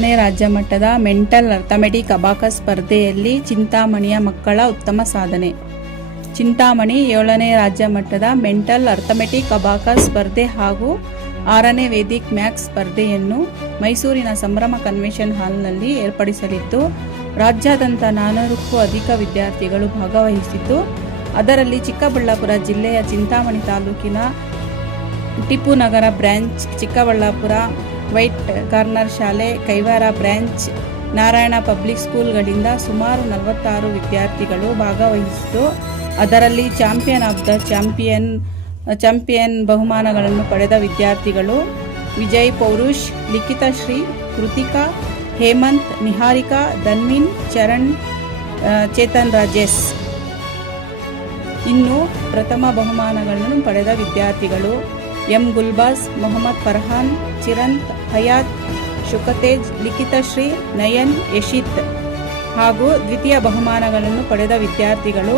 7ನೇ ರಾಜ್ಯ ಮಟ್ಟದ mental arithmetic abacus ಸ್ಪರ್ಧೆಯಲ್ಲಿ ಚಿಂತಾಮಣಿಯ ಮಕ್ಕಳ ಉತ್ತಮ ಸಾಧನೆ. ಚಿಂತಾಮಣಿ 7ನೇ ರಾಜ್ಯ ಮಟ್ಟದ ಮೆಂಟಲ್ ಅರ್ಥಮೆಟಿಕ್ ಅಬಾಕಸ್ ಸ್ಪರ್ಧೆ ಹಾಗೂ 6ನೇ ವೇದಿಕ್ ಮ್ಯಾಥ್ಸ್ ಸ್ಪರ್ಧೆಯನ್ನು ಮೈಸೂರಿನ ಸಂಭ್ರಮ ಕನ್ವೆನ್ಷನ್ ಹಾಲ್ನಲ್ಲಿ ಏರ್ಪಡಿಸಲಿದ್ದು, ರಾಜ್ಯಾದ್ಯಂತ 400ಕ್ಕೂ ಅಧಿಕ ವಿದ್ಯಾರ್ಥಿಗಳು ಭಾಗವಹಿಸಿದ್ದು, ಅದರಲ್ಲಿ ಚಿಕ್ಕಬಳ್ಳಾಪುರ ಜಿಲ್ಲೆಯ ಚಿಂತಾಮಣಿ ತಾಲೂಕಿನ ಟಿಪ್ಪು ನಗರ ಬ್ರಾಂಚ್, ಚಿಕ್ಕಬಳ್ಳಾಪುರ ವೈಟ್ ಕಾರ್ನರ್ ಶಾಲೆ, ಕೈವಾರ ಬ್ರಾಂಚ್, ನಾರಾಯಣ ಪಬ್ಲಿಕ್ ಸ್ಕೂಲ್ಗಳಿಂದ ಸುಮಾರು 46 ವಿದ್ಯಾರ್ಥಿಗಳು ಭಾಗವಹಿಸಿದ್ದು, ಅದರಲ್ಲಿ ಚಾಂಪಿಯನ್ ಆಫ್ ದ ಚಾಂಪಿಯನ್ ಬಹುಮಾನಗಳನ್ನು ಪಡೆದ ವಿದ್ಯಾರ್ಥಿಗಳು ವಿಜಯ್ ಪೌರುಷ್, ಲಿಖಿತ ಶ್ರೀ, ಕೃತಿಕಾ, ಹೇಮಂತ್, ನಿಹಾರಿಕಾ, ಧನ್ವಿನ್, ಚರಣ್, ಚೇತನ್ ರಾಜೇಶ್. ಇನ್ನು ಪ್ರಥಮ ಬಹುಮಾನಗಳನ್ನು ಪಡೆದ ವಿದ್ಯಾರ್ಥಿಗಳು ಎಂ ಗುಲ್ಬಾಸ್, ಮೊಹಮ್ಮದ್ ಫರ್ಹಾನ್, ಚಿರಂತ್, ಹಯಾತ್, ಶುಕತೇಜ್, ಲಿಖಿತ ಶ್ರೀ, ನಯನ್, ಯಶಿತ್. ಹಾಗೂ ದ್ವಿತೀಯ ಬಹುಮಾನಗಳನ್ನು ಪಡೆದ ವಿದ್ಯಾರ್ಥಿಗಳು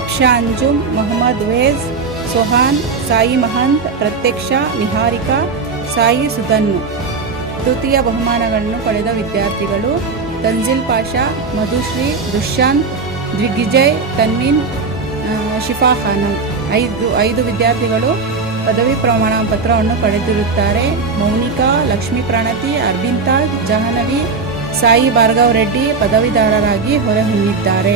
ಅಬ್ಷಾ ಅಂಜುಮ್, ಮೊಹಮ್ಮದ್ ವೇಜ್, ಸೊಹಾನ್, ಸಾಯಿ ಮಹಂತ್, ಪ್ರತ್ಯಕ್ಷ, ನಿಹಾರಿಕಾ, ಸಾಯಿ ಸುಧನ್ನು. ತೃತೀಯ ಬಹುಮಾನಗಳನ್ನು ಪಡೆದ ವಿದ್ಯಾರ್ಥಿಗಳು ತನ್ಜಿಲ್ ಪಾಷಾ, ಮಧುಶ್ರೀ, ದುಷ್ಯಾಂತ್, ದಿಗ್ವಿಜಯ್, ತನ್ವಿನ್, ಶಿಫಾ ಖಾನಂ. 5 ವಿದ್ಯಾರ್ಥಿಗಳು ಪದವಿ ಪ್ರಮಾಣ ಪತ್ರವನ್ನು ಪಡೆದಿರುತ್ತಾರೆ. ಮೌನಿಕಾ, ಲಕ್ಷ್ಮೀ ಪ್ರಣತಿ, ಅರ್ಬಿಂತಾಜ್, ಜಾಹ್ನವಿ, ಸಾಯಿ ಭಾರ್ಗವ್ ರೆಡ್ಡಿ ಪದವೀಧರರಾಗಿ ಹೊರಹೊಮ್ಮಿದ್ದಾರೆ.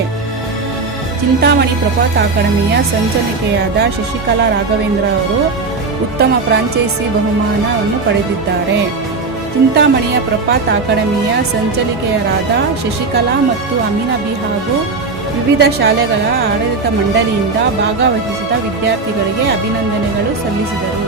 ಚಿಂತಾಮಣಿ ಪ್ರಪಾತ್ ಅಕಾಡೆಮಿಯ ಸಂಚಾಲಕಿಯಾದ ಶಶಿಕಲಾ ರಾಘವೇಂದ್ರ ಅವರು ಉತ್ತಮ ಫ್ರಾಂಚೈಸಿ ಬಹುಮಾನವನ್ನು ಪಡೆದಿದ್ದಾರೆ. ಚಿಂತಾಮಣಿಯ ಪ್ರಪಾತ್ ಅಕಾಡೆಮಿಯ ಸಂಚಾಲಕಿಯರಾದ ಶಶಿಕಲಾ ಮತ್ತು ಅಮೀನಾ ಬಿ ಹಾಗೂ ವಿವಿಧ ಶಾಲೆಗಳ ಆಡಳಿತ ಮಂಡಳಿಯಿಂದ ಭಾಗವಹಿಸಿದ ವಿದ್ಯಾರ್ಥಿಗಳಿಗೆ ಅಭಿನಂದನೆಗಳು ಸಲ್ಲಿಸಿದರು.